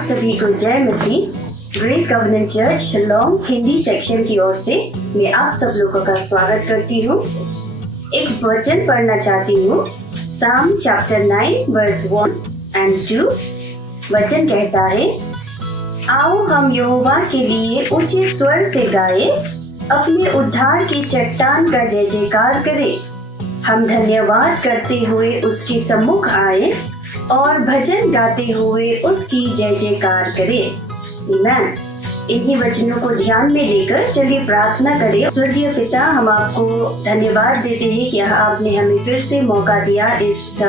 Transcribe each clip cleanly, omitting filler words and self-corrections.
आप सभी को जय मसीह। Grace Covenant Church Shillong Hindi section की ओर से मैं आप सब लोगों का स्वागत करती हूँ। एक वचन पढ़ना चाहती हूँ, साम चैप्टर 9 वर्स 1 and 2। वचन कहता है, आओ हम यहोवा के लिए ऊंचे स्वर से गाए, अपने उद्धार की चट्टान का जय जयकार करें। हम धन्यवाद करते हुए उसके सम्मुख आए और भजन गाते हुए उसकी जय जयकार करें। आमीन। इन्हीं वचनों को ध्यान में लेकर चलिए प्रार्थना करें। स्वर्गीय पिता, हम आपको धन्यवाद देते हैं कि आपने हमें फिर से मौका दिया इस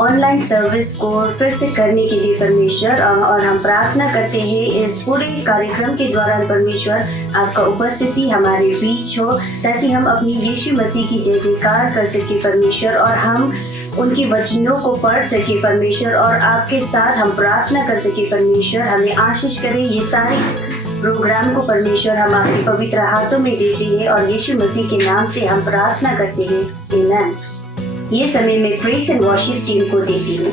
ऑनलाइन सर्विस को फिर से करने के लिए परमेश्वर, और हम प्रार्थना करते हैं इस पूरे कार्यक्रम के दौरान परमेश्वर आपका उपस्थिति हमारे बीच हो, ताकि हम अपनी यीशु मसीह की जय जयकार कर सके परमेश्वर, और हम उनके वचनों को पढ़ सके परमेश्वर, और आपके साथ हम प्रार्थना कर सके परमेश्वर। हमें आशीष करें। ये सारे प्रोग्राम को परमेश्वर हम आपके पवित्र हाथों में देते हैं और यीशु मसीह के नाम से हम प्रार्थना करते हैं। आमीन। ये समय में प्रेज एंड वर्शिप टीम को देती हूँ।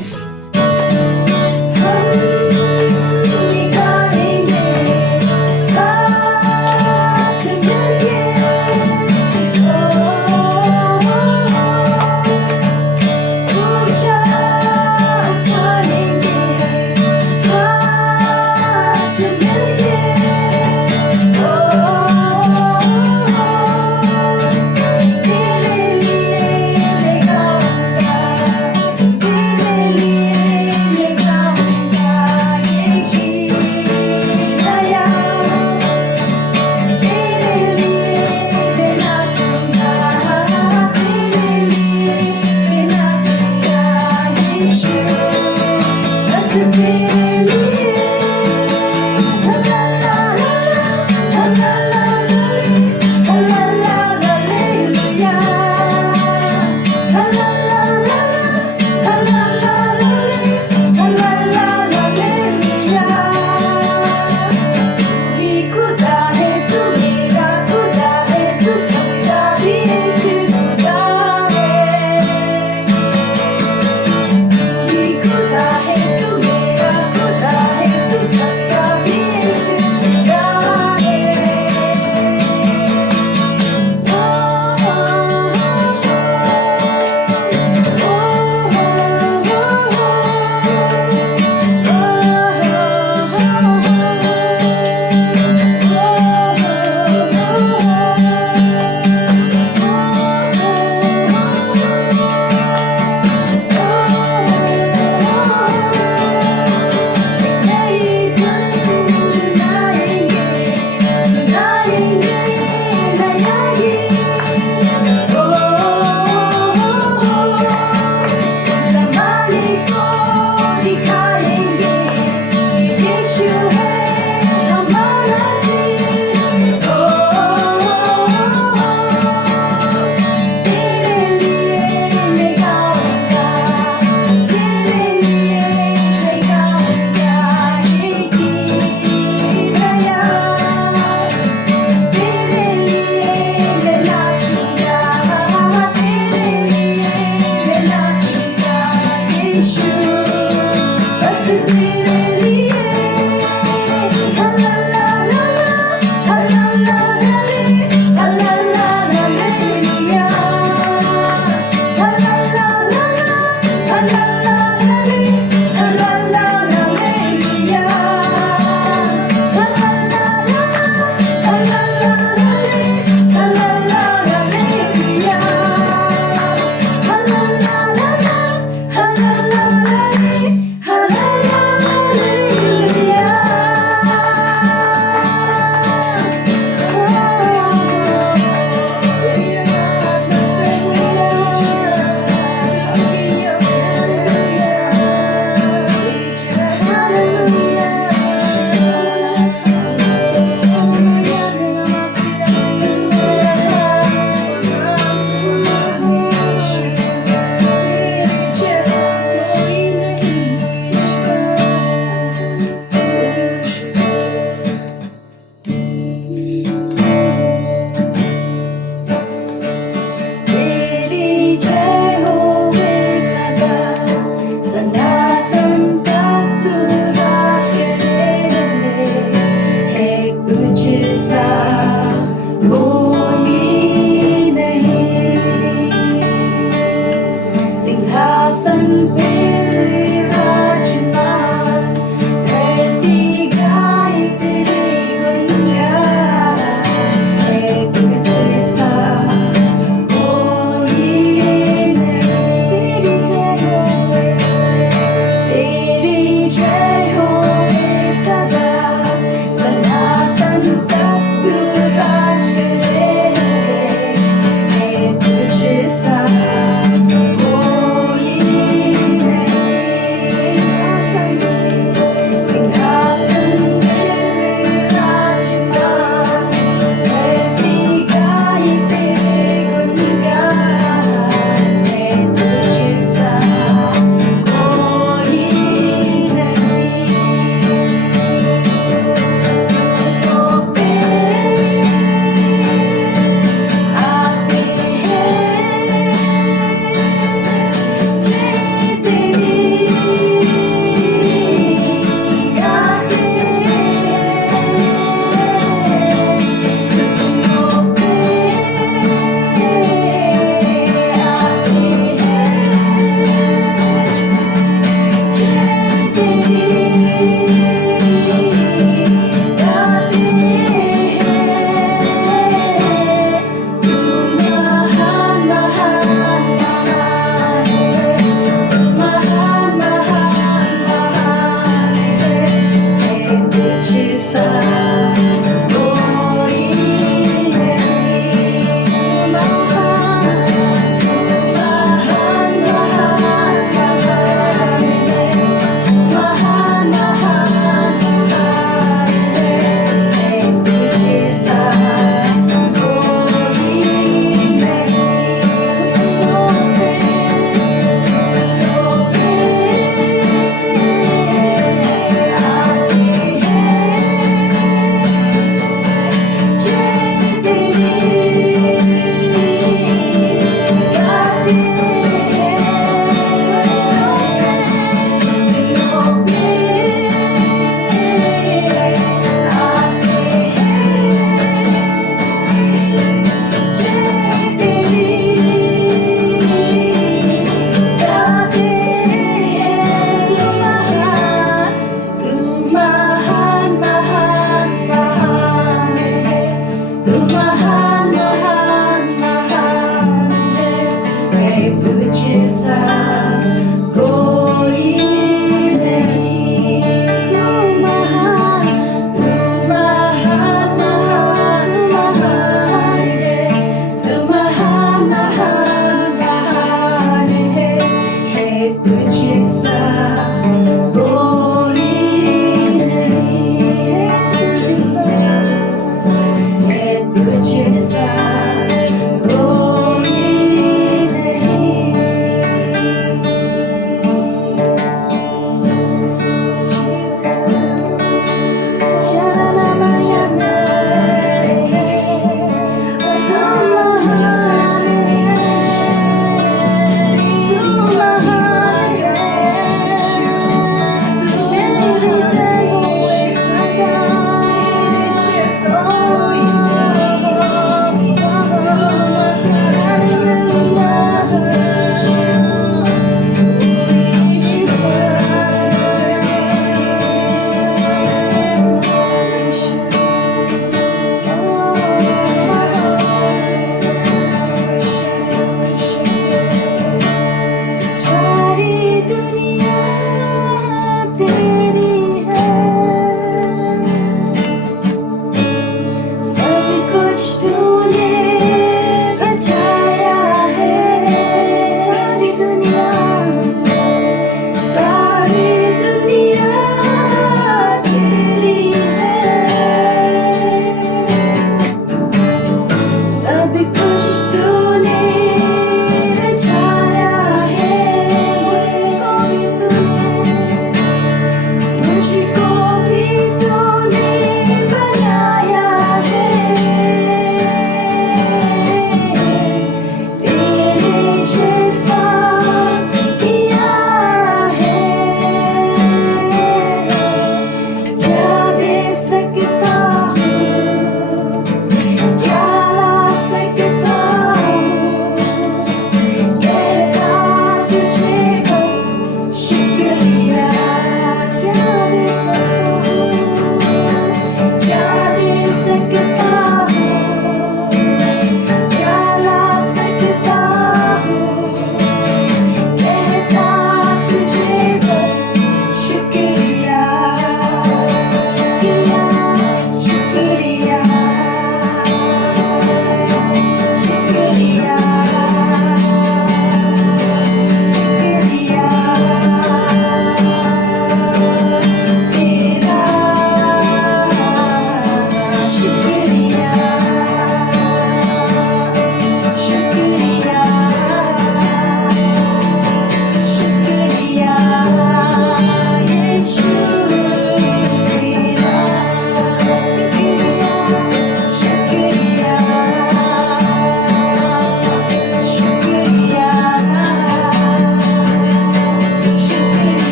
Lily,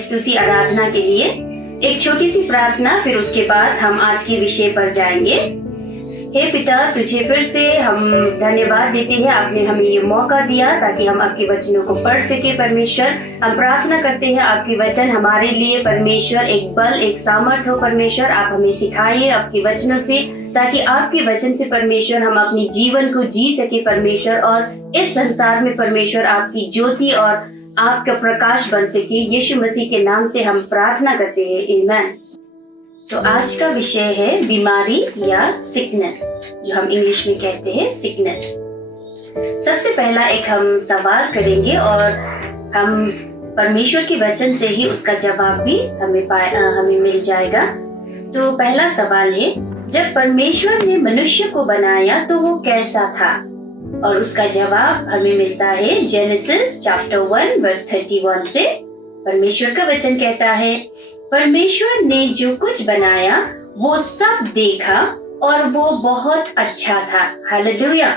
स्तुति आराधना के लिए। एक छोटी सी प्रार्थना, फिर उसके बाद हम आज के विषय पर जाएंगे। हे पिता, तुझे फिर से हम धन्यवाद देते हैं, आपने हमें ये मौका दिया ताकि हम आपके वचनों को पढ़ सके। परमेश्वर, हम प्रार्थना करते हैं आपके वचन हमारे लिए परमेश्वर एक बल, एक सामर्थ्य हो। परमेश्वर, आप हमें सिखाइए आपके वचनों से, ताकि आपके वचन से परमेश्वर हम अपनी जीवन को जी सके परमेश्वर, और इस संसार में परमेश्वर आपकी ज्योति और आपका प्रकाश बन सके। यीशु मसीह के नाम से हम प्रार्थना करते हैं, आमीन। तो आज का विषय है बीमारी या सिकनेस, जो हम इंग्लिश में कहते हैं सिकनेस। सबसे पहला एक हम सवाल करेंगे और हम परमेश्वर के वचन से ही उसका जवाब भी हमें मिल जाएगा। तो पहला सवाल है, जब परमेश्वर ने मनुष्य को बनाया तो वो कैसा था? और उसका जवाब हमें मिलता है जेनेसिस चैप्टर 1 वर्स 31 से। परमेश्वर का वचन कहता है, परमेश्वर ने जो कुछ बनाया वो सब देखा और वो बहुत अच्छा था। हालेलुया।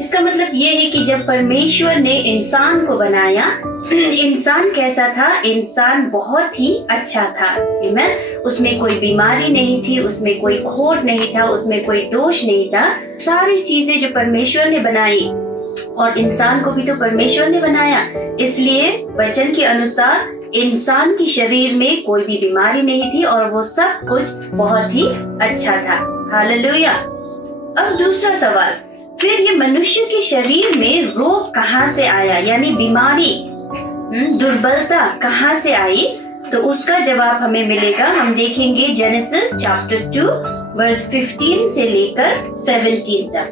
इसका मतलब ये है कि जब परमेश्वर ने इंसान को बनाया, इंसान कैसा था? इंसान बहुत ही अच्छा था, आमीन। उसमें कोई बीमारी नहीं थी, उसमें कोई खोट नहीं था, उसमें कोई दोष नहीं था। सारी चीजें जो परमेश्वर ने बनाई, और इंसान को भी तो परमेश्वर ने बनाया, इसलिए वचन के अनुसार इंसान की शरीर में कोई भी बीमारी नहीं थी और वो सब कुछ बहुत ही अच्छा था। हालेलुया। अब दूसरा सवाल, फिर ये मनुष्य के शरीर में रोग कहाँ से आया, यानी बीमारी, दुर्बलता कहाँ से आई? तो उसका जवाब हमें मिलेगा, हम देखेंगे जेनेसिस चैप्टर 2 वर्स 15 से लेकर 17 तक।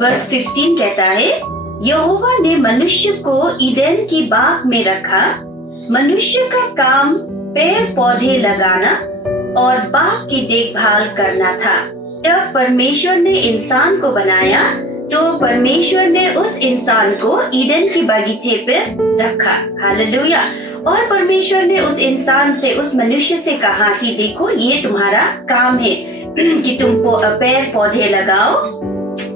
वर्स 15 कहता है, यहोवा ने मनुष्य को ईदेन की बाग में रखा। मनुष्य का काम पेड़ पौधे लगाना और बाग की देखभाल करना था। जब परमेश्वर ने इंसान को बनाया तो परमेश्वर ने उस इंसान को ईदेन की बगीचे पर रखा। हालेलुया। और परमेश्वर ने उस इंसान से, उस मनुष्य से कहा कि देखो, ये तुम्हारा काम है कि तुम पेड़ पौधे लगाओ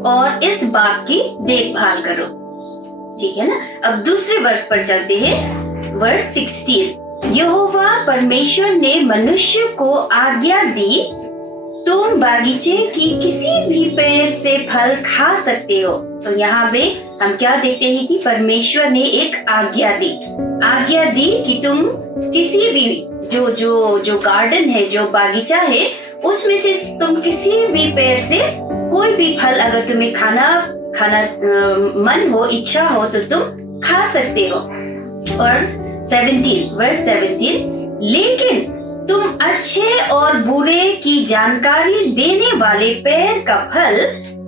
और इस बाग की देखभाल करो। ठीक है ना। अब दूसरे वर्ष पर चलते हैं, वर्ष 16। यहोवा परमेश्वर ने मनुष्य को आज्ञा दी, तुम बागीचे की किसी भी पेड़ से फल खा सकते हो। तो यहाँ पे हम क्या देखते हैं कि परमेश्वर ने एक आज्ञा दी कि तुम किसी भी जो गार्डन है, जो बागीचा है, उसमें से तुम किसी भी पेड़ से कोई भी फल अगर तुम्हें खाना मन हो, इच्छा हो, तो तुम खा सकते हो। और 17 वर्स 17, लेकिन तुम अच्छे और बुरे की जानकारी देने वाले पेड़ का फल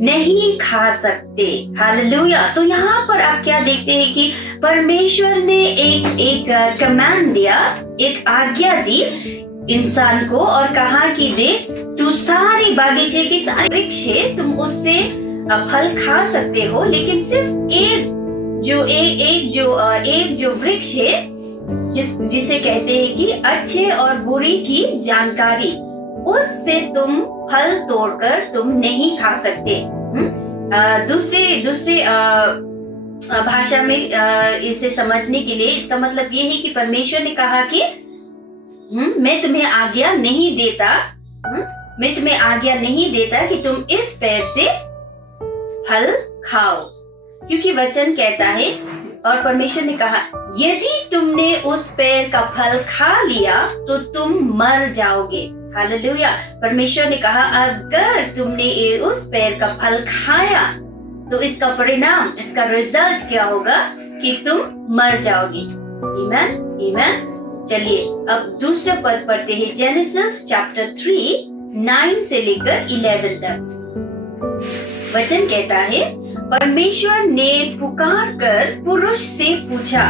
नहीं खा सकते। हालेलुया। तो यहाँ पर आप क्या देखते हैं कि परमेश्वर ने एक कमांड दिया, एक आज्ञा दी इंसान को और कहा कि देख, तू सारी बागीचे की सारी वृक्ष है, तुम उससे फल खा सकते हो, लेकिन सिर्फ एक जो वृक्ष है जिसे कहते हैं कि अच्छे और बुरी की जानकारी, उससे तुम फल तोड़कर तुम नहीं खा सकते। दूसरे भाषा में इसे समझने के लिए इसका मतलब ये है कि परमेश्वर ने कहा कि मैं तुम्हें आज्ञा नहीं देता कि तुम इस पेड़ से फल खाओ, क्योंकि वचन कहता है, और परमेश्वर ने कहा, यदि तुमने उस पेड़ का फल खा लिया तो तुम मर जाओगे। हालेलुया। परमेश्वर ने कहा, अगर तुमने उस पेड़ का फल खाया तो इसका परिणाम, इसका रिजल्ट क्या होगा कि तुम मर जाओगे। आमीन, आमीन। चलिए अब दूसरा पद पढ़ते हैं, जेनेसिस चैप्टर 3 9 से लेकर 11 तक। वचन कहता है, परमेश्वर ने पुकार कर पुरुष से पूछा,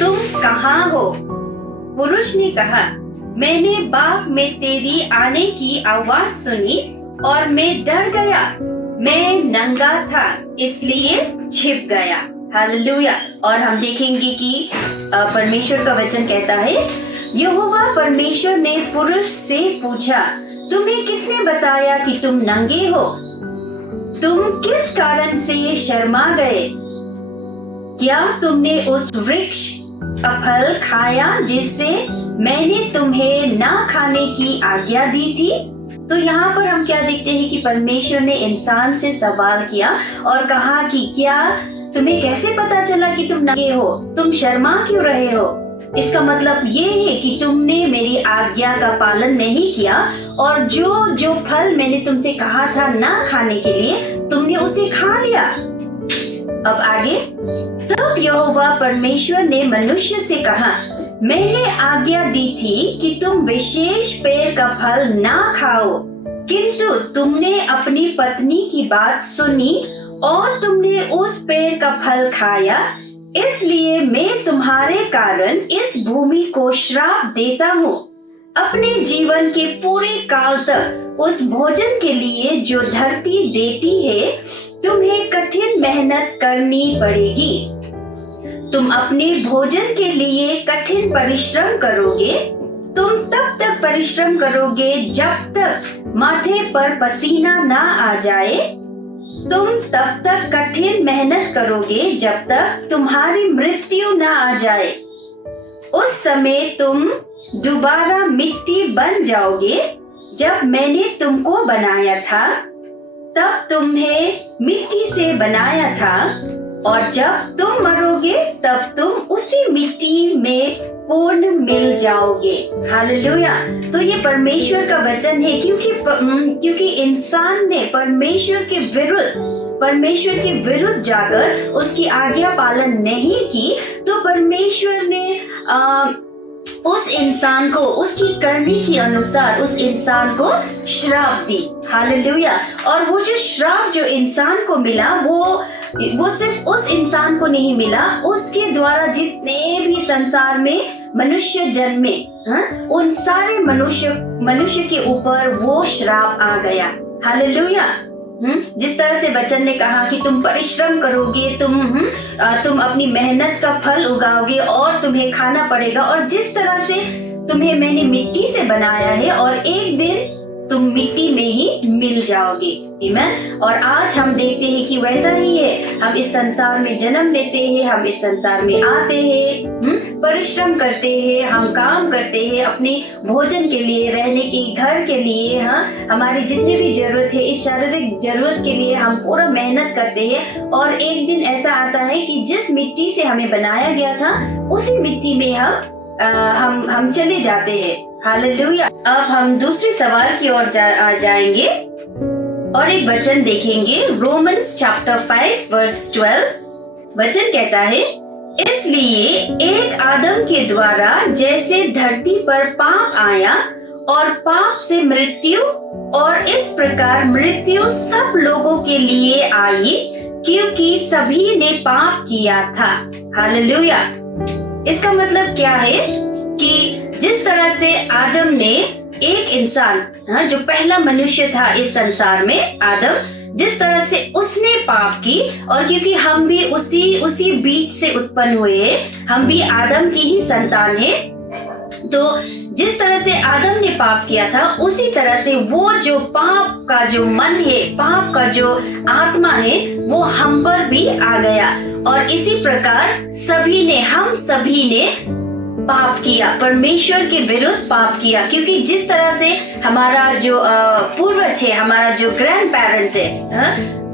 तुम कहाँ हो? पुरुष ने कहा, मैंने बाग में तेरी आने की आवाज सुनी और मैं डर गया, मैं नंगा था इसलिए छिप गया। हालेलुया। और हम देखेंगे कि परमेश्वर का वचन कहता है, यहोवा परमेश्वर ने पुरुष से पूछा, तुम्हें किसने बताया कि तुम नंगे हो? तुम किस कारण से शर्मा गए? क्या तुमने उस वृक्ष फल खाया जिससे मैंने तुम्हें ना खाने की आज्ञा दी थी? तो यहाँ पर हम क्या देखते हैं कि परमेश्वर ने इंसान से सवाल किया और कहा कि क्या तुम्हें कैसे पता चला कि तुम नंगे हो? तुम शर्मा क्यों रहे हो? इसका मतलब ये है कि तुमने मेरी आज्ञा का पालन नहीं किया और जो जो फल मैंने तुमसे कहा था ना खाने के लिए तुमने उसे खा लिया। अब आगे, तब यहोवा परमेश्वर ने मनुष्य से कहा, मैंने आज्ञा दी थी कि तुम विशेष पेड़ का फल ना खाओ, किंतु तुमने अपनी पत्नी की बात सुनी और तुमने उस पेड़ का फल खाया, इसलिए मैं तुम्हारे कारण इस भूमि को श्राप देता हूँ। अपने जीवन के पूरे काल तक उस भोजन के लिए जो धरती देती है तुम्हें कठिन मेहनत करनी पड़ेगी। तुम अपने भोजन के लिए कठिन परिश्रम करोगे। तुम तब तक परिश्रम करोगे जब तक माथे पर पसीना ना आ जाए। तुम तब तक कठिन मेहनत करोगे जब तक तुम्हारी मृत्यु ना आ जाए। उस समय तुम दोबारा मिट्टी बन जाओगे। जब मैंने तुमको बनाया था तब तुम्हें मिट्टी से बनाया था, और जब तुम मरोगे तब तुम उसी मिट्टी में पूर्ण मिल जाओगे। हालेलुया। तो ये परमेश्वर का वचन है, क्योंकि इंसान ने परमेश्वर के विरुद्ध जाकर उसकी आज्ञा पालन नहीं की, तो परमेश्वर ने उस इंसान को उसकी करनी के अनुसार उस इंसान को श्राप दी। हालेलुया। और वो जो श्राप जो इंसान को मिला वो सिर्फ उस इंसान को नहीं मिला, उसके द्वारा जितने भी संसार में मनुष्य जन्मे, उन सारे मनुष्य के ऊपर वो श्राप आ गया। हालेलुया। जिस तरह से वचन ने कहा कि तुम परिश्रम करोगे, तुम अपनी मेहनत का फल उगाओगे और तुम्हें खाना पड़ेगा, और जिस तरह से तुम्हें मैंने मिट्टी से बनाया है और एक दिन तुम मिट्टी में ही मिल जाओगे। आमीन। और आज हम देखते हैं कि वैसा ही है। हम इस संसार में जन्म लेते हैं, हम इस संसार में आते हैं, परिश्रम करते हैं, हम काम करते हैं अपने भोजन के लिए, रहने के घर के लिए, हमारी जितनी भी जरूरत है, इस शारीरिक जरूरत के लिए हम पूरा मेहनत करते हैं, और एक दिन ऐसा आता है कि जिस मिट्टी से हमें बनाया गया था उसी मिट्टी में हम चले जाते हैं। हालेलुया। अब हम दूसरे सवाल की ओर जाएंगे और एक वचन देखेंगे, रोमन्स चैप्टर 5 वर्स 12। वचन कहता है, इसलिए एक आदम के द्वारा जैसे धरती पर पाप आया और पाप से मृत्यु, और इस प्रकार मृत्यु सब लोगों के लिए आई क्योंकि सभी ने पाप किया था। हालेलुया। इसका मतलब क्या है कि जिस तरह से आदम ने, एक इंसान जो पहला मनुष्य था इस संसार में, आदम, जिस तरह से उसने पाप की, और क्योंकि हम भी उसी बीज से उत्पन्न हुए हैं, हम भी आदम की ही संतान है, तो जिस तरह से आदम ने पाप किया था उसी तरह से वो जो पाप का जो मन है, पाप का जो आत्मा है, वो हम पर भी आ गया, और इसी प्रकार हम सभी ने पाप किया, परमेश्वर के विरुद्ध पाप किया। क्योंकि जिस तरह से हमारा जो पूर्वज है, हमारा जो ग्रैंड पेरेंट्स है,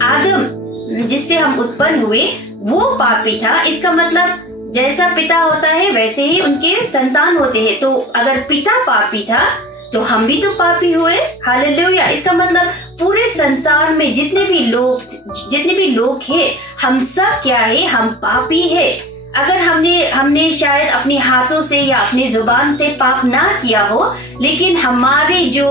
आदम जिससे हम उत्पन्न हुए, वो पापी था। इसका मतलब जैसा पिता होता है वैसे ही उनके संतान होते हैं। तो अगर पिता पापी था तो हम भी तो पापी हुए। हालेलुया। इसका मतलब पूरे संसार में जितने भी लोग हैं, हम सब क्या है, हम पापी है। अगर हमने शायद अपने हाथों से या अपनी जुबान से पाप ना किया हो, लेकिन हमारे जो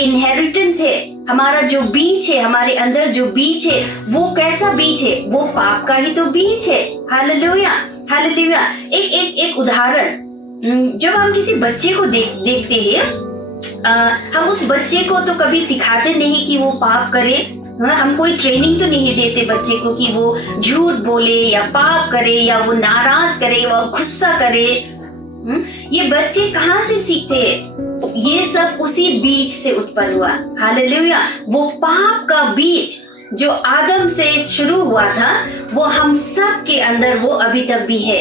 इनहेरिटेंस है, हमारा जो बीज है, हमारे अंदर जो बीज है, वो कैसा बीज है, वो पाप का ही तो बीज है। हालेलुया। हालेलुया। एक उदाहरण, जब हम किसी बच्चे को देखते हैं, हम उस बच्चे को तो कभी सिखाते नहीं कि वो पाप करे, हम कोई ट्रेनिंग तो नहीं देते बच्चे को कि वो झूठ बोले या पाप करे या वो नाराज करे या गुस्सा करे। ये बच्चे कहाँ से सीखते हैं? ये सब उसी बीज से उत्पन्न हुआ। हालेलुया। वो पाप का बीज जो आदम से शुरू हुआ था, वो हम सब के अंदर वो अभी तक भी है।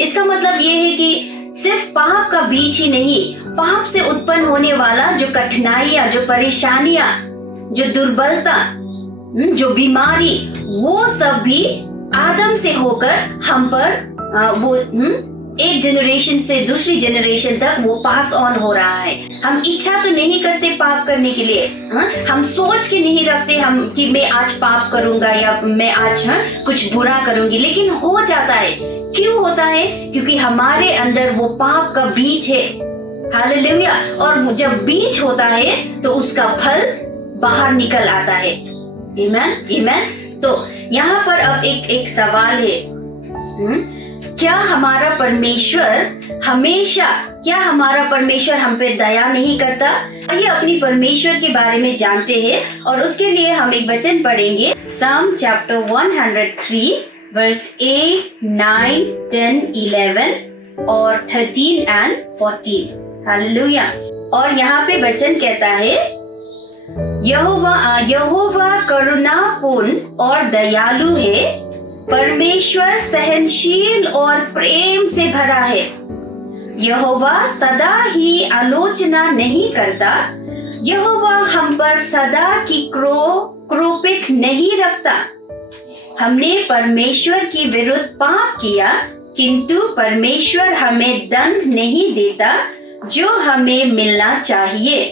इसका मतलब ये है कि सिर्फ पाप का बीज ही नहीं, पाप से उत्पन्न होने वाला जो कठिनाइयां, जो परेशानियां, जो दुर्बलता, जो बीमारी, वो सब भी आदम से होकर हम पर वो एक जनरेशन से दूसरी जनरेशन तक वो पास ऑन हो रहा है। हम इच्छा तो नहीं करते पाप करने के लिए, हम सोच के नहीं रखते हम कि मैं आज पाप करूंगा या मैं आज कुछ बुरा करूंगी, लेकिन हो जाता है। क्यों होता है? क्योंकि हमारे अंदर वो पाप का बीज है। हालेलुया। और जब बीज होता है तो उसका फल बाहर निकल आता है। आमीन, आमीन। तो यहाँ पर अब एक सवाल है, क्या हमारा परमेश्वर हम पे दया नहीं करता? आइए अपनी परमेश्वर के बारे में जानते हैं और उसके लिए हम एक वचन पढ़ेंगे, साम चैप्टर 103 वर्स 8, 9, 10, 11 और 13 एंड 14। हालेलुया। और यहाँ पे वचन कहता है, यहोवा करुणापूर्ण और दयालु है, परमेश्वर सहनशील और प्रेम से भरा है। यहोवा सदा ही आलोचना नहीं करता, यहोवा हम पर सदा की क्रोपित नहीं रखता। हमने परमेश्वर की विरुद्ध पाप किया, किंतु परमेश्वर हमें दंड नहीं देता जो हमें मिलना चाहिए।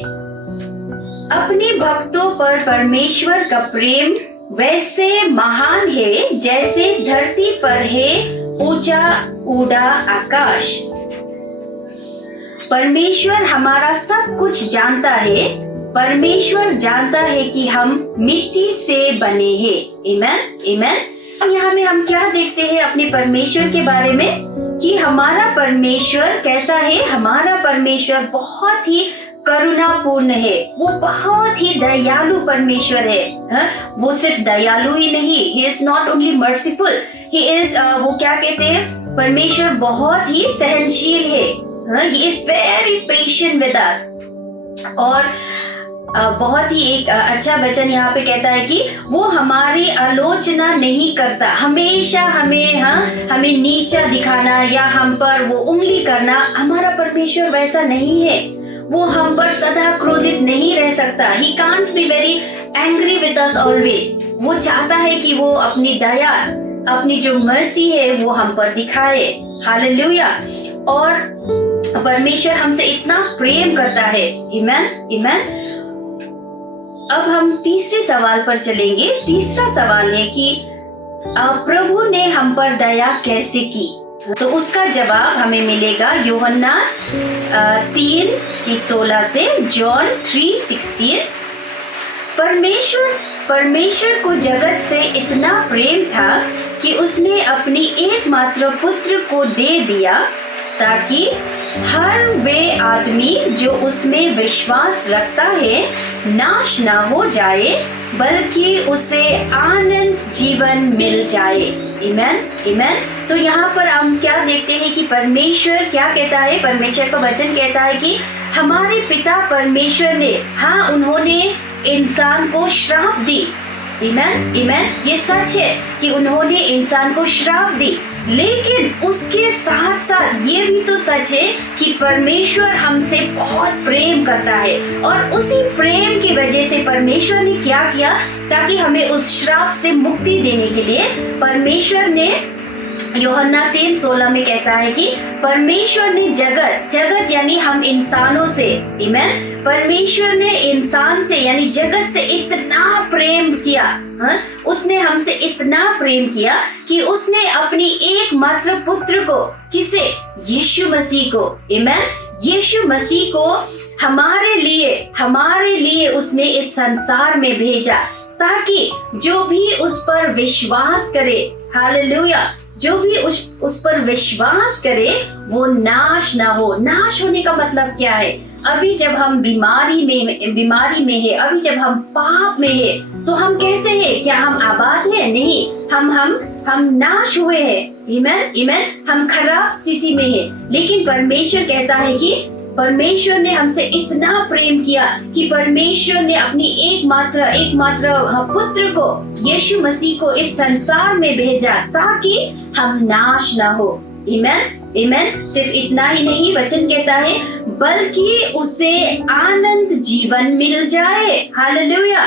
अपने भक्तों पर परमेश्वर का प्रेम वैसे महान है जैसे धरती पर है ऊंचा उड़ा आकाश। परमेश्वर हमारा सब कुछ जानता है। परमेश्वर जानता है कि हम मिट्टी से बने हैं। आमीन, आमीन। यहाँ में हम क्या देखते हैं अपने परमेश्वर के बारे में कि हमारा परमेश्वर कैसा है? हमारा परमेश्वर बहुत ही करुणापूर्ण है, वो बहुत ही दयालु परमेश्वर है। वो सिर्फ दयालु ही नहीं, he is not only merciful, he is वो क्या कहते हैं, परमेश्वर बहुत ही सहनशील है, he is very patient with us। और बहुत ही एक अच्छा वचन यहाँ पे कहता है कि वो हमारी आलोचना नहीं करता, हमेशा हमें नीचा दिखाना या हम पर वो उंगली करना। हमारा परमेश्वर वैसा नहीं है, वो हम पर सदा क्रोधित नहीं रह सकता। He can't be very angry with us always। वो चाहता है कि वो अपनी दया, अपनी जो मर्सी है वो हम पर दिखाए। हालेलुया। और परमेश्वर हमसे इतना प्रेम करता है। आमीन, आमीन। अब हम तीसरे सवाल पर चलेंगे। तीसरा सवाल है कि प्रभु ने हम पर दया कैसे की? तो उसका जवाब हमें मिलेगा यूहन्ना 3:16 से, जॉन 3:16। परमेश्वर को जगत से इतना प्रेम था कि उसने अपनी एकमात्र पुत्र को दे दिया ताकि हर वे आदमी जो उसमें विश्वास रखता है नाश ना हो जाए, बल्कि उसे आनंद जीवन मिल जाए। आमीन, आमीन। तो यहाँ पर हम क्या देखते हैं कि परमेश्वर क्या कहता है? परमेश्वर का वचन कहता है कि हमारे पिता परमेश्वर ने, उन्होंने इंसान को श्राप दी। आमीन, आमीन। ये सच है कि उन्होंने इंसान को श्राप दी, लेकिन उसके साथ साथ ये भी तो सच है कि परमेश्वर हमसे बहुत प्रेम करता है। और उसी प्रेम की वजह से परमेश्वर ने क्या किया, ताकि हमें उस श्राप से मुक्ति देने के लिए परमेश्वर ने, यूहन्ना 3:16 में कहता है कि परमेश्वर ने जगत यानी हम इंसानों से, आमीन, परमेश्वर ने इंसान से यानी जगत से इतना प्रेम किया। उसने हमसे इतना प्रेम किया कि उसने अपनी एकमात्र पुत्र को, किसे? यीशु मसीह को, आमीन, यीशु मसीह को हमारे लिए उसने इस संसार में भेजा, ताकि जो भी उस पर विश्वास करे, हालेलुया, जो भी उस पर विश्वास करे वो नाश ना हो। नाश होने का मतलब क्या है? अभी जब हम बीमारी में है, अभी जब हम पाप में है, तो हम कैसे हैं? क्या हम आबाद हैं? नहीं, हम नाश हुए हैं। आमीन, आमीन। हम खराब स्थिति में हैं, लेकिन परमेश्वर कहता है कि परमेश्वर ने हमसे इतना प्रेम किया कि परमेश्वर ने अपनी एकमात्र पुत्र को, यीशु मसीह को इस संसार में भेजा ताकि हम नाश ना हो। आमेन, आमेन। सिर्फ इतना ही नहीं, वचन कहता है बल्कि उसे आनंद जीवन मिल जाए। हालेलुया।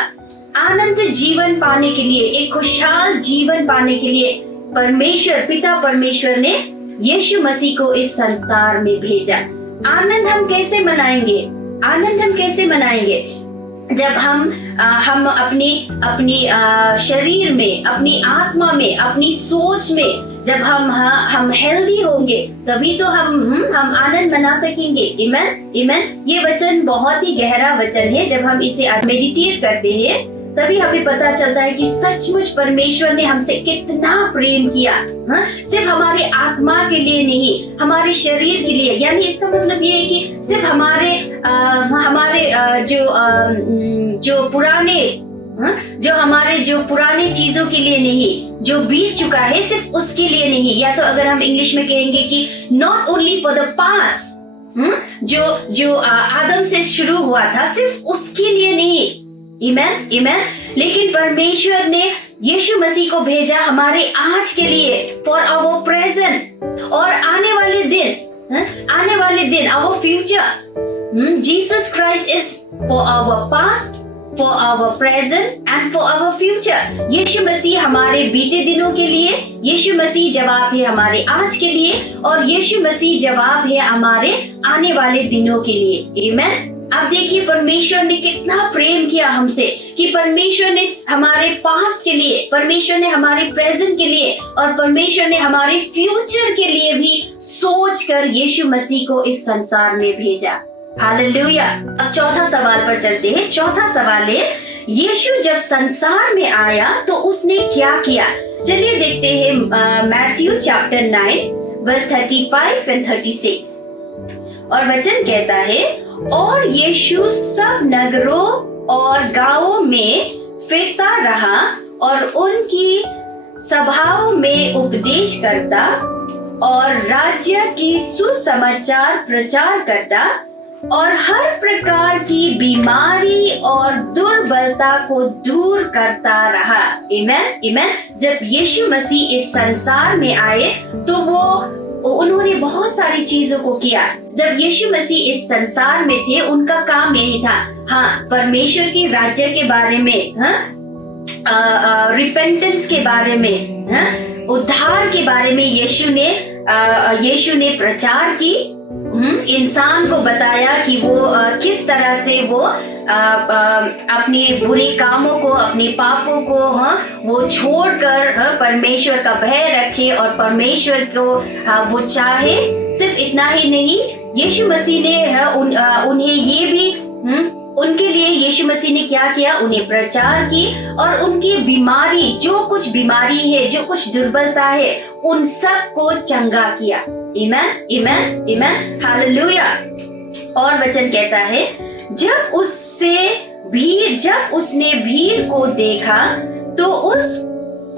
आनंद जीवन पाने के लिए, एक खुशहाल जीवन पाने के लिए परमेश्वर, पिता परमेश्वर ने यीशु मसीह को इस संसार में भेजा। आनंद हम कैसे मनाएंगे? आनंद हम कैसे मनाएंगे? जब हम अपनी शरीर में, अपनी आत्मा में, अपनी सोच में जब हम हेल्दी होंगे, तभी तो हम आनंद मना सकेंगे। आमेन, आमेन। ये वचन बहुत ही गहरा वचन है। जब हम इसे मेडिटेट करते हैं तभी हमें पता चलता है कि सचमुच परमेश्वर ने हमसे कितना प्रेम किया। सिर्फ हमारे आत्मा के लिए नहीं, हमारे शरीर के लिए। यानी इसका मतलब ये है कि सिर्फ हमारे जो पुराने चीजों के लिए नहीं, जो बीत चुका है सिर्फ उसके लिए नहीं। या तो अगर हम इंग्लिश में कहेंगे कि not only for the past, जो आदम से शुरू हुआ था सिर्फ उसके लिए नहीं। आमेन, आमेन। लेकिन परमेश्वर ने यीशु मसीह को भेजा हमारे आज के लिए, फॉर आवर प्रेजेंट और आने वाले दिन, our future. Jesus Christ is for our past, for our present and for our future. Yeshu Masih हमारे बीते दिनों के लिए, यीशु मसीह जवाब है हमारे आज के लिए, और यीशु मसीह जवाब है हमारे आने वाले दिनों के लिए। आमेन। अब देखिए परमेश्वर ने कितना प्रेम किया हमसे, कि परमेश्वर ने हमारे पास्ट के लिए, परमेश्वर ने हमारे प्रेजेंट के लिए और परमेश्वर ने हमारे फ्यूचर के लिए भी सोचकर यीशु मसीह को इस संसार में भेजा। हालेलुया। अब चौथा सवाल पर चलते हैं। चौथा सवाल है, यीशु जब संसार में आया तो उसने क्या किया? चलिए देखते हैं मैथ्यू चैप्टर 9 वर्स 35 एंड 36। और वचन कहता है, और यीशु सब नगरों और गांवों में फिरता रहा और उनकी सभाओं में उपदेश करता और राज्य की सुसमाचार प्रचार करता और हर प्रकार की बीमारी और दुर्बलता को दूर करता रहा। आमेन, आमेन। जब यीशु मसीह इस संसार में आए तो उन्होंने बहुत सारी चीजों को किया। जब यीशु मसीह इस संसार में थे उनका काम यही था, परमेश्वर की राज्य के बारे में, रिपेंटेंस के बारे में, उद्धार के बारे में यीशु ने प्रचार की। इंसान को बताया कि वो किस तरह से वो अपने बुरे कामों को, अपने पापों को वो छोड़कर परमेश्वर का भय रखे और परमेश्वर को वो चाहे। सिर्फ इतना ही नहीं, यीशु मसीह ने उन्हें ये भी उनके लिए यीशु मसीह ने क्या किया? उन्हें प्रचार की और उनकी बीमारी, जो कुछ बीमारी है, जो कुछ दुर्बलता है, उन सब को चंगा किया। आमेन, आमेन, आमेन। हालेलुया। और वचन कहता है, जब उसने भीड़ को देखा तो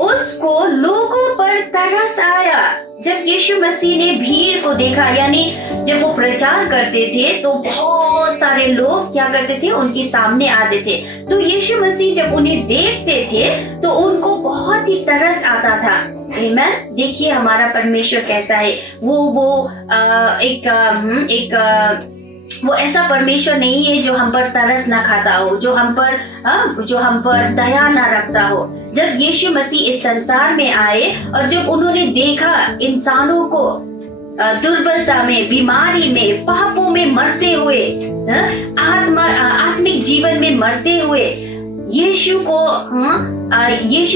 उसको लोगों पर तरस आया। जब यीशु मसीह ने भीड़ को देखा, यानी जब वो प्रचार करते थे तो बहुत सारे लोग क्या करते थे? उनके सामने आते थे। तो यीशु मसीह जब उन्हें देखते थे तो उनको बहुत ही तरस आता था। आमेन। देखिए हमारा परमेश्वर कैसा है। वो ऐसा परमेश्वर नहीं है जो हम पर तरस ना खाता हो, जो हम पर दया ना रखता हो। जब यीशु मसीह इस संसार में आए और जब उन्होंने देखा इंसानों को दुर्बलता में, बीमारी में, पापों में मरते हुए, आत्मिक जीवन में मरते हुए, यीशु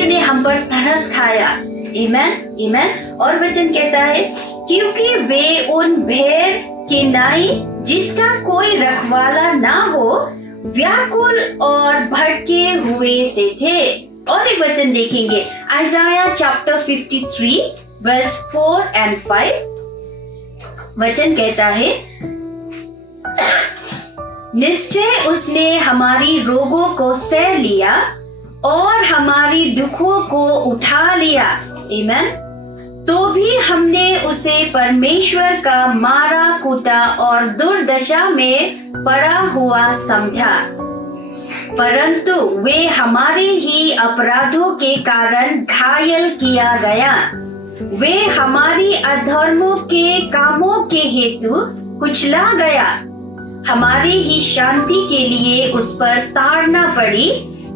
ने हम पर तरस खाया। आमेन, आमेन। और वचन कहता है, क्योंकि वे उन भेड़ की नाई जिसका कोई रखवाला ना हो, व्याकुल और भटके हुए से थे। और एक वचन देखेंगे, आइज़ाया चैप्टर 53 वर्स 4 एंड 5। वचन कहता है, निश्चय उसने हमारी रोगों को सह लिया और हमारी दुखों को उठा लिया। आमेन। तो भी हमने उसे परमेश्वर का मारा कूटा और दुर्दशा में पड़ा हुआ समझा, परंतु वे हमारे ही अपराधों के कारण घायल किया गया वे हमारी अधर्मों के कामों के हेतु कुचला गया, हमारी ही शांति के लिए उस पर ताड़ना पड़ी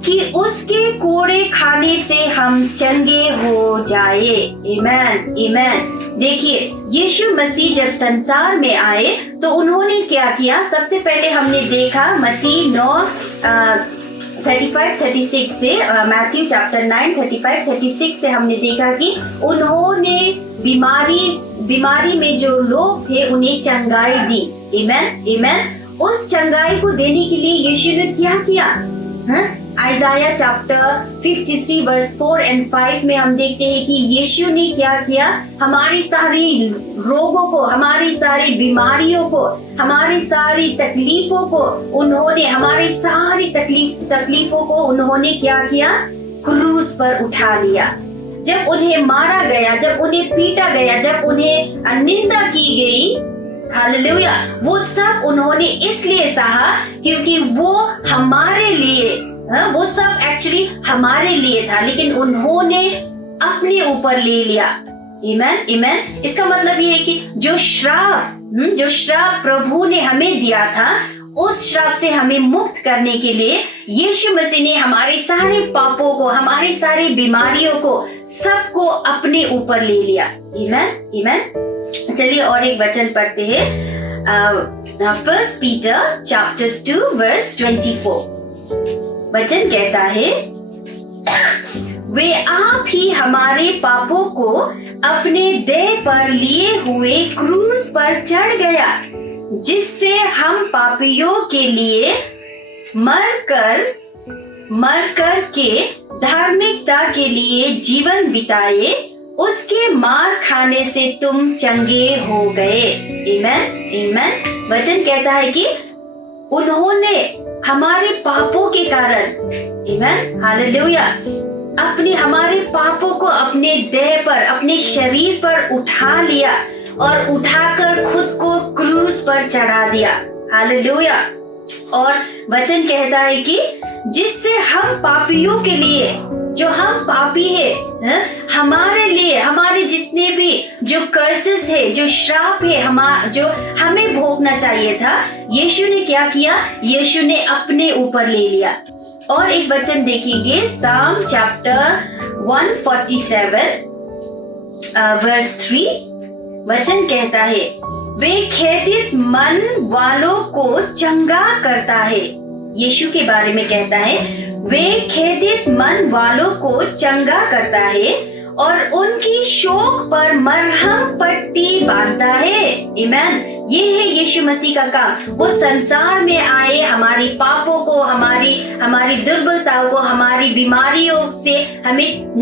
कि उसके कोड़े खाने से हम चंगे हो जाए। आमीन, आमीन। देखिए, यीशु मसीह जब संसार में आए तो उन्होंने क्या किया? सबसे पहले हमने देखा मत्ती 9:35-36 से, मैथ्यू चैप्टर 9:35-36 से हमने देखा कि उन्होंने बीमारी में जो लोग थे उन्हें चंगाई दी। आमीन, आमीन। उस चंगाई को देने के लिए यीशु ने क्या किया? आइजाया चैप्टर 53 वर्स 4 और 5 में हम देखते हैं कि यीशु ने क्या किया? हमारी सारी रोगों को, हमारी सारी बीमारियों को, हमारी सारी तकलीफों को उन्होंने, हमारी सारी तकलीफों को उन्होंने क्या किया? क्रूस पर उठा लिया। जब उन्हें मारा गया, जब उन्हें पीटा गया, जब उन्हें निंदा की गई, हालेलुया, वो सब उन्होंने इसलिए सहा क्योंकि वो हमारे लिए, वो सब एक्चुअली हमारे लिए था, लेकिन उन्होंने अपने ऊपर ले लिया। आमीन, आमीन। इसका मतलब ये है कि जो श्राप प्रभु ने हमें दिया था, उस श्राप से हमें मुक्त करने के लिए यीशु मसीह ने हमारे सारे पापों को, हमारी सारी बीमारियों को, सबको अपने ऊपर ले लिया। आमीन, आमीन। चलिए और एक वचन पढ़ते हैं, 1 पीटर चैप्टर 2 वर्स 24। वचन कहता है, वे आप ही हमारे पापों को अपने देह पर लिए हुए क्रूस पर चढ़ गया, जिससे हम पापियों के लिए मर कर के धार्मिकता के लिए जीवन बिताए, उसके मार खाने से तुम चंगे हो गए। आमीन, आमीन। वचन कहता है कि उन्होंने हमारे पापों के कारण, आमीन, हालेलुया, हमारे पापों को अपने देह पर, अपने शरीर पर उठा लिया और उठाकर खुद को क्रूस पर चढ़ा दिया। हालेलुया। और वचन कहता है कि जिससे हम पापियों के लिए, जो हम पापी है, हमारे लिए, हमारे जितने भी जो कर्सेस है, जो श्राप है, जो हमें भोगना चाहिए था, यीशु ने क्या किया? यीशु ने अपने ऊपर ले लिया। और एक वचन देखेंगे, साम चैप्टर 147 वर्स 3। वचन कहता है, वे खेदित मन वालों को चंगा करता है। यीशु के बारे में कहता है, वे खेदित मन वालों को चंगा करता है और उनकी शोक पर मरहम पट्टी बांधता है। आमीन। ये है यीशु मसीह का काम। वो संसार में आए हमारी पापों को, हमारी दुर्बलताओं को, हमारी बीमारियों से हमें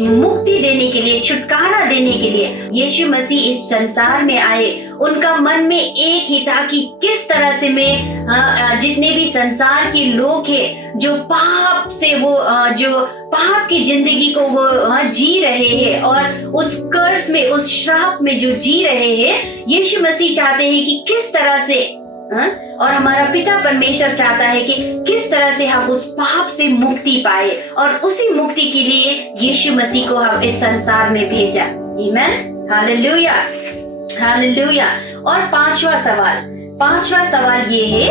मुक्ति देने के लिए, छुटकारा देने के लिए यीशु मसीह इस संसार में आए। उनका मन में एक ही था कि किस तरह से मैं जितने भी संसार के लोग हैं जो पाप से जो पाप की जिंदगी को वो जी रहे हैं और उस कर्स में, उस श्राप में जो जी रहे हैं, यीशु मसीह चाहते हैं कि किस तरह से और हमारा पिता परमेश्वर चाहता है कि किस तरह से हम उस पाप से मुक्ति पाए, और उसी मुक्ति के लिए यीशु मसीह को हम इस संसार में भेजा। आमीन, हालेलुया, हालेलुया। और पांचवा सवाल ये है,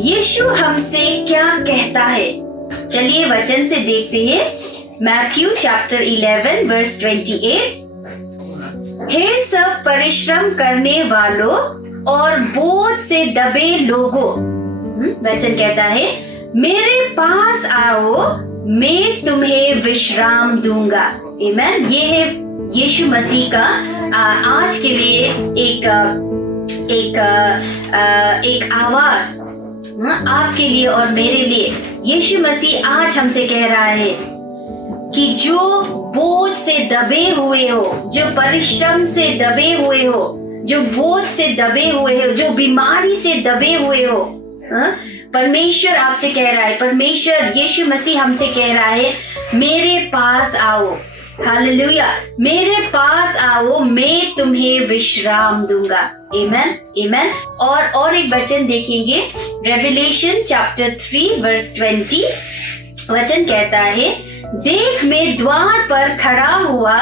यीशु हमसे क्या कहता है? चलिए वचन से देखते हैं, मैथ्यू चैप्टर 11 वर्स 28। हे सब परिश्रम करने वालों और बोझ से दबे लोगों, वचन कहता है, मेरे पास आओ, मैं तुम्हें विश्राम दूंगा। आमीन। ये है यीशु मसीह का आज के लिए एक आवाज आपके लिए और मेरे लिए। यीशु मसीह आज हमसे कह रहा है कि जो बोझ से दबे हुए हो, जो परिश्रम से दबे हुए हो, जो बोझ से दबे हुए हो, जो बीमारी से दबे हुए हो, परमेश्वर आपसे कह रहा है, परमेश्वर यीशु मसीह हमसे कह रहा है, मेरे पास आओ। हालेलुया, मेरे पास आओ, मैं तुम्हें विश्राम दूंगा। आमीन, आमीन। और एक वचन देखेंगे, रेवलेशन चैप्टर 3 वर्स 20। वचन कहता है, देख मैं द्वार पर खड़ा हुआ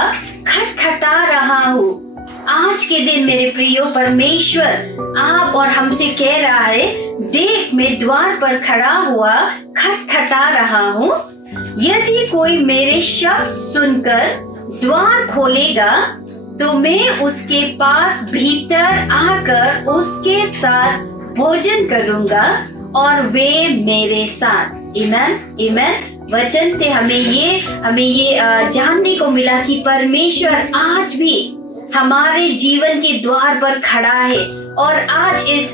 खटखटा रहा हूँ। आज के दिन मेरे प्रियो परमेश्वर आप और हमसे कह रहा है, देख मैं द्वार पर खड़ा हुआ खटखटा रहा हूँ। यदि कोई मेरे शब्द सुनकर द्वार खोलेगा तो मैं उसके पास भीतर आकर उसके साथ भोजन करूंगा और वे मेरे साथ। आमीन, आमीन। वचन से हमें ये जानने को मिला कि परमेश्वर आज भी हमारे जीवन के द्वार पर खड़ा है। और आज इस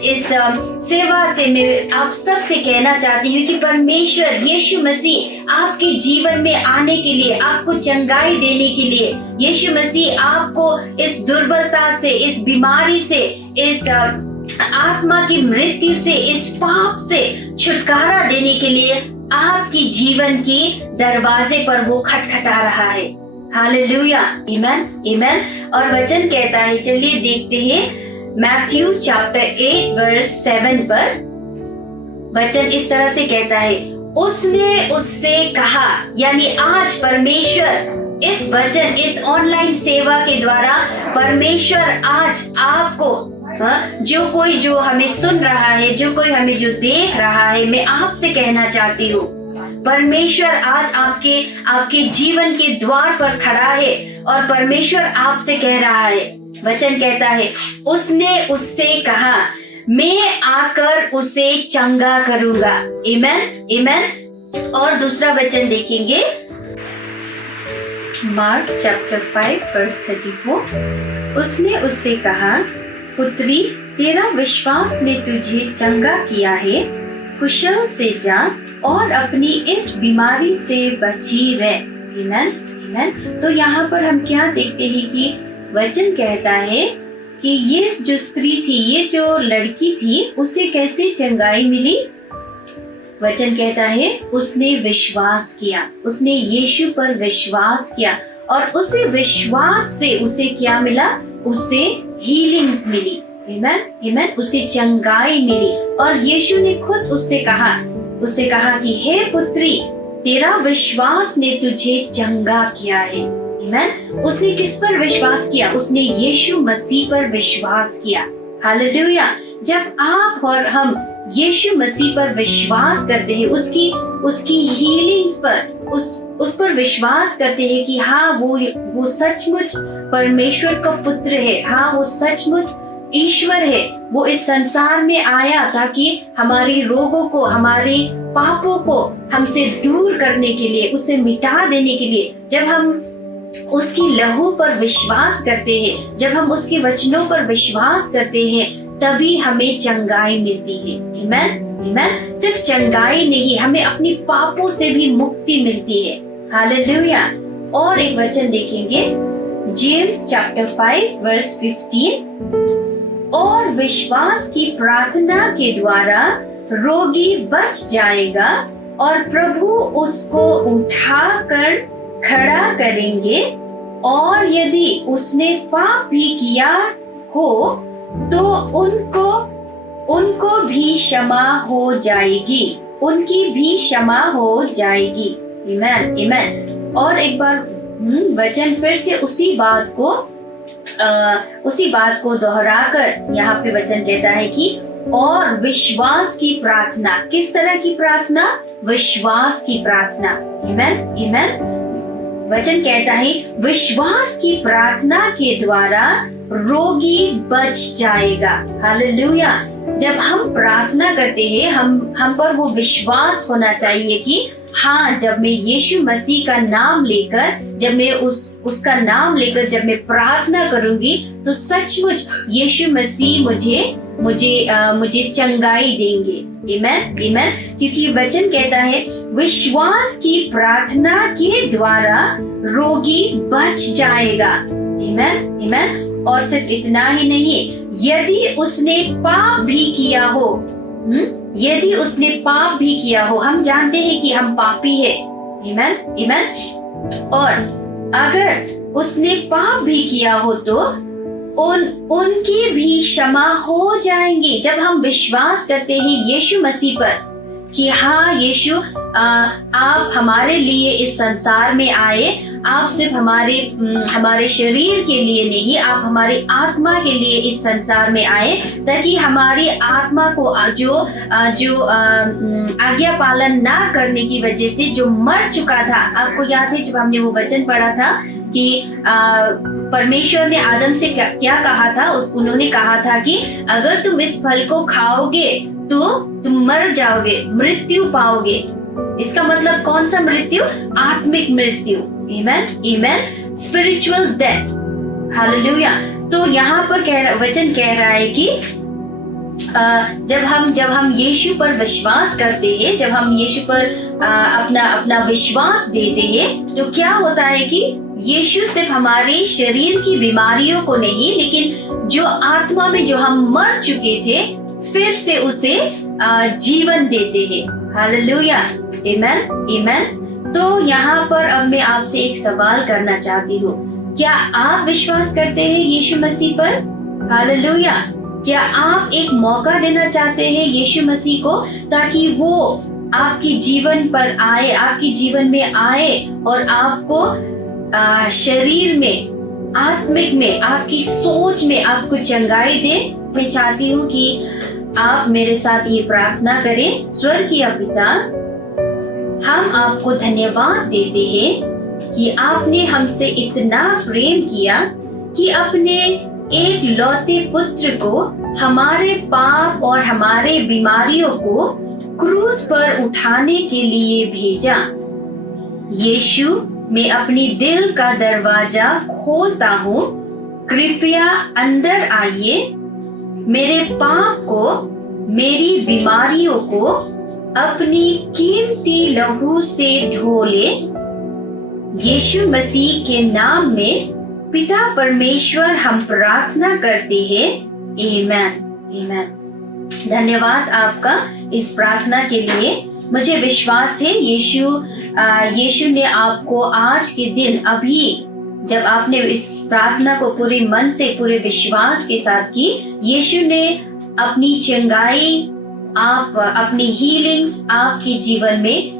सेवा से मैं आप सबसे कहना चाहती हूँ कि परमेश्वर यीशु मसीह आपके जीवन में आने के लिए, आपको चंगाई देने के लिए, यीशु मसीह आपको इस दुर्बलता से, इस बीमारी से, इस आत्मा की मृत्यु से, इस पाप से छुटकारा देने के लिए आपकी जीवन के दरवाजे पर वो खटखटा रहा है। हालेलुया, आमीन, आमीन। और वचन कहता है, चलिए देखते हैं मैथ्यू चैप्टर 8 वर्स 7 पर। वचन इस तरह से कहता है, उसने उससे कहा, यानी आज परमेश्वर इस वचन, इस ऑनलाइन सेवा के द्वारा परमेश्वर आज आपको, जो हमें सुन रहा है, जो हमें देख रहा है, मैं आपसे कहना चाहती हूँ, परमेश्वर आज आपके जीवन के द्वार पर खड़ा है और परमेश्वर आपसे कह रहा है। वचन कहता है, उसने उससे कहा, मैं आकर उसे चंगा करूंगा। आमीन, आमीन। और दूसरा वचन देखेंगे, मार्क चैप्टर 5 वर्स 34। उसने उससे कहा, पुत्री, तेरा विश्वास ने तुझे चंगा किया है, कुशल से जा और अपनी इस बीमारी से बची रह। आमीन, आमीन। तो यहाँ पर हम क्या देखते हैं कि वचन कहता है कि ये जो स्त्री थी, ये जो लड़की थी, उसे कैसे चंगाई मिली। वचन कहता है, उसने विश्वास किया, उसने यीशु पर विश्वास किया और उसे विश्वास से उसे क्या मिला, उसे हीलिंग्स मिली। आमीन, आमीन। उसे चंगाई मिली। और यीशु ने खुद उससे कहा कि हे पुत्री, तेरा विश्वास ने तुझे चंगा किया है। आमीन। उसने किस पर विश्वास किया? उसने यीशु मसीह पर विश्वास किया। हालेलुया। जब आप और हम यीशु मसीह पर विश्वास करते हैं, उसकी हीलिंग्स पर, उस पर विश्वास करते हैं कि हाँ वो सचमुच परमेश्वर का पुत्र है, हाँ वो सचमुच ईश्वर है, वो इस संसार में आया ताकि हमारी रोगों को, हमारे पापों को हमसे दूर करने के लिए, उसे मिटा देने के लिए। जब हम उसकी लहू पर विश्वास करते हैं, जब हम उसके वचनों पर विश्वास करते हैं, तभी हमें चंगाई मिलती है। आमीन, आमीन। सिर्फ चंगाई नहीं, हमें अपने पापों से भी मुक्ति मिलती है। हालेलुया। और एक वचन देखेंगे, जेम्स चैप्टर 5 वर्स 15। और विश्वास की प्रार्थना के द्वारा रोगी बच जाएगा और प्रभु उसको उठाकर खड़ा करेंगे, और यदि उसने पाप भी किया हो तो उनको भी क्षमा हो जाएगी, उनकी भी क्षमा हो जाएगी। आमीन, आमीन। और एक बार वचन फिर से उसी बात को दोहराकर यहाँ पे वचन कहता है कि और विश्वास की प्रार्थना। किस तरह की प्रार्थना? विश्वास की प्रार्थना। आमीन, आमीन। वचन कहता है विश्वास की प्रार्थना के द्वारा रोगी बच जाएगा। हालेलुया। जब हम प्रार्थना करते हैं, हम पर वो विश्वास होना चाहिए कि हाँ, जब मैं यीशु मसीह का नाम लेकर, जब मैं उसका नाम लेकर जब मैं प्रार्थना करूंगी, तो सचमुच यीशु मसीह मुझे चंगाई देंगे। आमीन, आमीन। क्योंकि वचन कहता है विश्वास की प्रार्थना के द्वारा रोगी बच जाएगा। आमीन, आमीन। और सिर्फ इतना ही नहीं, यदि उसने पाप भी किया हो, यदि उसने पाप भी किया हो, हम जानते हैं कि हम पापी है। आमीन, आमीन। और अगर उसने पाप भी किया हो तो उनकी भी क्षमा हो जाएंगी। जब हम विश्वास करते हैं यीशु मसीह पर कि हाँ यीशु, आप हमारे लिए इस संसार में आए। आप सिर्फ हमारे शरीर के लिए नहीं, आप हमारी आत्मा के लिए इस संसार में आए, ताकि हमारी आत्मा को जो आज्ञा पालन ना करने की वजह से जो मर चुका था। आपको याद है जब हमने वो वचन पढ़ा था कि परमेश्वर ने आदम से क्या कहा था? उन्होंने कहा था कि अगर तुम इस फल को खाओगे तो तुम मर जाओगे, मृत्यु पाओगे। इसका मतलब कौन सा मृत्यु? आत्मिक मृत्यु। आमेन, आमेन, स्पिरिचुअल डेथ। हालेलुया। तो यहाँ पर वचन कह रहा है कि जब हम यीशु पर विश्वास करते हैं, जब हम यीशु पर अपना विश्वास देते हैं, तो क्या होता है कि यीशु सिर्फ हमारे शरीर की बीमारियों को नहीं, लेकिन जो आत्मा में जो हम मर चुके थे, फिर से उसे जीवन देते हैं। हालेलुया, आमेन, आमेन। तो यहाँ पर अब मैं आपसे एक सवाल करना चाहती हूँ। क्या आप विश्वास करते हैं यीशु मसीह पर? हालेलुया। क्या आप एक मौका देना चाहते हैं यीशु मसीह को, ताकि वो आपके जीवन पर आए, आपके जीवन में आए और आपको शरीर में, आत्मिक में, आपकी सोच में आपको चंगाई दे? मैं चाहती हूँ कि आप मेरे साथ ये प्रार्थना करें। स्वर्गीय पिता, हम आपको धन्यवाद देते हैं कि आपने हमसे इतना प्रेम किया कि अपने एक लौते पुत्र को हमारे पाप और हमारे बीमारियों को क्रूस पर उठाने के लिए भेजा। यीशु, मैं अपनी दिल का दरवाजा खोलता हूँ, कृपया अंदर आइए, मेरे पाप को, मेरी बीमारियों को अपनी कीमती लहू से धो ले। यीशु मसीह के नाम में पिता परमेश्वर हम प्रार्थना करते हैं। आमेन, आमेन। धन्यवाद आपका इस प्रार्थना के लिए। मुझे विश्वास है यीशु ने आपको आज के दिन, अभी जब आपने इस प्रार्थना को पूरे मन से, पूरे विश्वास के साथ की, यीशु ने अपनी चंगाई, अपनी हीलिंग्स आपके जीवन में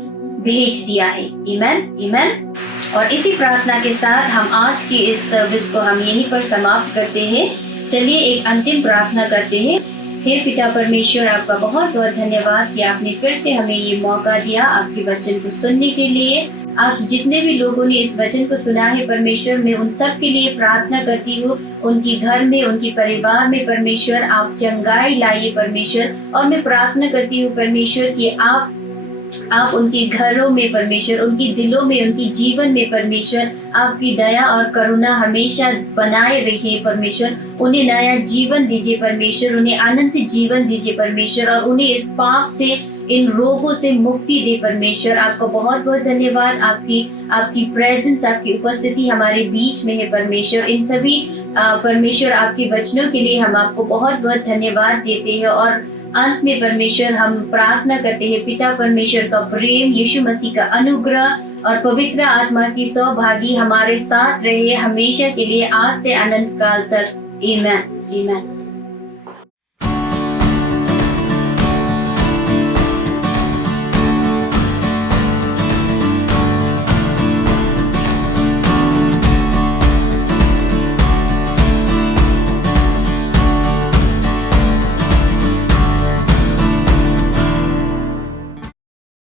भेज दिया है। आमेन, आमेन। और इसी प्रार्थना के साथ हम आज की इस सर्विस को हम यहीं पर समाप्त करते हैं। चलिए एक अंतिम प्रार्थना करते हैं। हे पिता परमेश्वर, आपका बहुत बहुत धन्यवाद कि आपने फिर से हमें ये मौका दिया आपके वचन को सुनने के लिए। आज जितने भी लोगों ने इस वचन को सुना है परमेश्वर, मैं उन सब के लिए प्रार्थना करती हूँ। उनके घर में, उनके परिवार में परमेश्वर आप चंगाई लाइए परमेश्वर। और मैं प्रार्थना करती हूँ परमेश्वर कि आप उनके घरों में परमेश्वर, उनके दिलों में, उनके जीवन में परमेश्वर आपकी दया और करुणा हमेशा बनाए रहिए परमेश्वर। उन्हें नया जीवन दीजिए परमेश्वर, उन्हें अनंत जीवन दीजिए परमेश्वर, और उन्हें इस पाप से, इन रोगों से मुक्ति दे परमेश्वर। आपको बहुत बहुत धन्यवाद। आपकी प्रेजेंस, आपकी उपस्थिति हमारे बीच में है परमेश्वर। इन सभी परमेश्वर आपके वचनों के लिए हम आपको बहुत बहुत धन्यवाद देते हैं। और अंत में परमेश्वर हम प्रार्थना करते हैं, पिता परमेश्वर का प्रेम, यीशु मसीह का अनुग्रह और पवित्र आत्मा की सौभागी हमारे साथ रहे हमेशा के लिए, आज से अनंत काल तक। आमेन, आमेन।